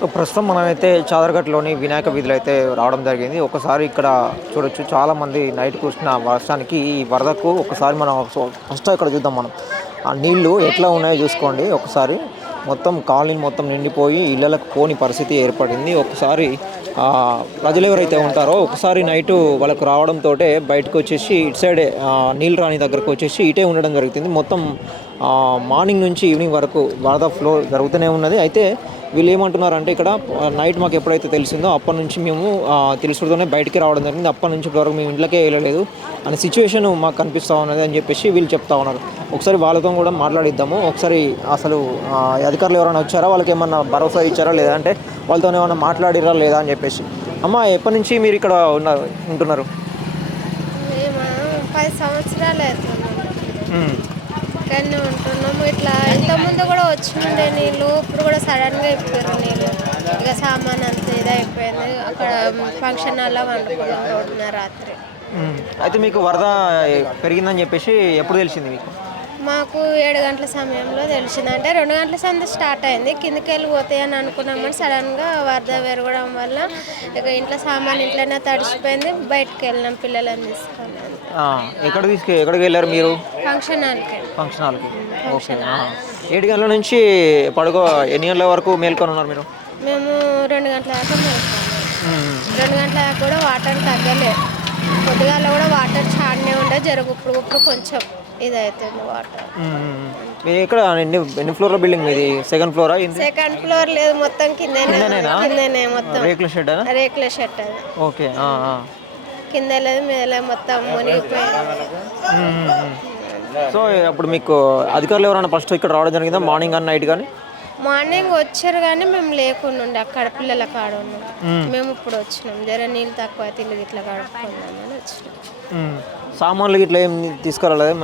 So ప్రస్తుతం మనమైతే చాదర్ఘట్లోని వినాయక వీధిలో అయితే రావడం జరిగింది. ఒకసారి ఇక్కడ చూడొచ్చు చాలామంది నైట్ కురిసిన వర్షానికి ఈ వరదకు ఒకసారి మనం ఫస్ట్ ఇక్కడ చూద్దాం మనం. ఆ నీళ్లు ఎట్లా ఉన్నాయో చూసుకోండి ఒకసారి. మొత్తం కాలనీ మొత్తం నిండిపోయి ఇళ్ళకి పోని పరిస్థితి ఏర్పడింది. ఒకసారి ప్రజలు ఎవరైతే ఉంటారో ఒకసారి నైటు వాళ్ళకు రావడంతో బయటకు వచ్చేసి ఇటు సైడే నీళ్ళు రాని దగ్గరకు వచ్చేసి ఇటే ఉండడం జరుగుతుంది. మొత్తం మార్నింగ్ నుంచి ఈవినింగ్ వరకు వరద ఫ్లో జరుగుతూనే ఉన్నది. అయితే వీళ్ళు ఏమంటున్నారంటే ఇక్కడ నైట్ మాకు ఎప్పుడైతే తెలిసిందో అప్పటి నుంచి మేము తెలుసుడుతోనే బయటికి రావడం జరిగింది. అప్పటి నుంచి ఇప్పటివరకు మేము ఇంట్లోకే వెళ్ళలేదు అనే సిచ్యువేషన్ మాకు కనిపిస్తూ ఉన్నది అని చెప్పేసి వీళ్ళు చెప్తా ఉన్నారు. ఒకసారి వాళ్ళతో కూడా మాట్లాడిద్దాము. ఒకసారి అసలు అధికారులు ఎవరైనా వచ్చారా, వాళ్ళకి ఏమన్నా భరోసా ఇచ్చారా లేదంటే వాళ్ళతో ఏమన్నా మాట్లాడిరా లేదా అని చెప్పేసి. అమ్మ ఎప్పటి నుంచి మీరు ఇక్కడ ఉంటున్నారు? 10 సంవత్సరాలు అవుతుంది ఇక్కడనే ఉంటున్నాము. ఇట్లా ఇంతకుముందు కూడా వచ్చిండే నీళ్ళు, ఇప్పుడు కూడా సడన్గా ఇప్పారు నీళ్ళు. ఇక సామాన్ అంతా ఇదైపోయింది. అక్కడ ఫంక్షన్ హాల్లో వండుకున్నాం రోడ్డున రాత్రి. అయితే మీకు వరద పెరిగిందని చెప్పేసి ఎప్పుడు తెలిసింది మీకు? మాకు 7 గంటల సమయంలో తెలిసింది. అంటే 2 గంటల సంది స్టార్ట్ అయింది. కిందకి వెళ్ళిపోతాయి అని అనుకున్నాం, కానీ సడన్గా వరద పెరగడం వల్ల ఇక ఇంట్లో సామాన్ ఇంట్లోనే తడిసిపోయింది. బయటకు వెళ్ళినాం పిల్లలని తీసుకొని. ఎక్కడికి వెళ్ళారు మీరు? ఫంక్షన్ హాల్కి. ఓకే. 7 గంటల నుంచి ఎన్ని గంటల వరకు మేల్కొని ఉన్నారు మీరు? మేము 2 గంటల దాకా మేల్కొన్నాం. 2 గంటల దాకా కూడా వాటర్ తగ్గలే. పొద్దుగాల కూడా వాటర్ చాలానే ఉండే, ఇప్పుడు కొంచెం ఇదైతుంది వాటర్. మీరు ఎక్కడ ఎన్ని ఫ్లోర్ బిల్డింగ్ మీది? Second flora? సెకండ్ ఫ్లోర్ లేదు, మొత్తం కిందనే మొత్తం రేకుల షెడ్ అది. ఓకే. కింద లేదు మీద లేదు, మొత్తం మునిగిపోయింది. సో అప్పుడు మీకు అధికారులు ఎవరైనా ఫస్ట్ ఇక్కడ రావడం జరిగిందా మార్నింగ్ కానీ నైట్ కానీ? మార్నింగ్ వచ్చారు కానీ మేము లేకుండా ఉండే అక్కడ పిల్లల కాడ ఉన్నాం. మేము ఇప్పుడు వచ్చినాం, జర నీళ్ళు తక్కువ అయితే ఇల్లు ఇట్లా కడుక్కుందామని వచ్చినాం. సామాన్లు ఇట్లా ఏం తీసుకురాలేదు,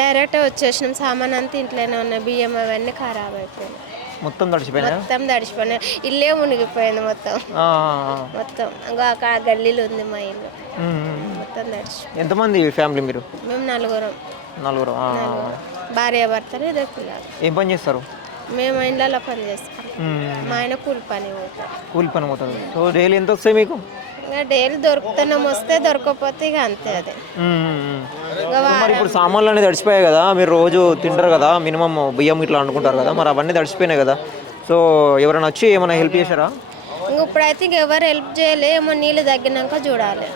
డైరెక్ట్ వచ్చేసినాం. సామాన్ అంతా ఇంట్లోనే ఉన్నాయి. బియ్యం అవన్నీ ఖరాబ్ అయిపోయినాయి. మొత్తం తడిచిపోయినాయి. ఇల్లే మునిగిపోయింది మొత్తం. అక్కడ గల్లీలు ఉంది మా ఇల్లు, మొత్తం తడిచిపోయింది. ఎంతమంది ఫ్యామిలీ మీరు? మేము నలుగురు. భార్య భర్తలు, 2 పిల్లలు. ఏం పని చేస్తారు? మేము ఇండ్లలో పని చేస్తాం. మా ఆయన కూలి పని పోతారు. సో డైలీ ఎంత వస్తాయి మీకు? ఇంకా డైలీ దొరుకుతున్నాం, వస్తే దొరకకపోతే ఇక అంతే. అదే మరి ఇప్పుడు సామాన్లు అనేది తడిచిపోయాయి కదా, మీరు రోజు తింటారు కదా, మినిమం బియ్యం ఇట్లా అనుకుంటారు కదా, మరి అవన్నీ తడిచిపోయినాయి కదా. సో ఎవరైనా వచ్చి ఏమైనా హెల్ప్ చేశారా? ఇప్పుడైతే ఎవరు హెల్ప్ చేయలే, ఏమో నీళ్ళు తగ్గినాక చూడాలి.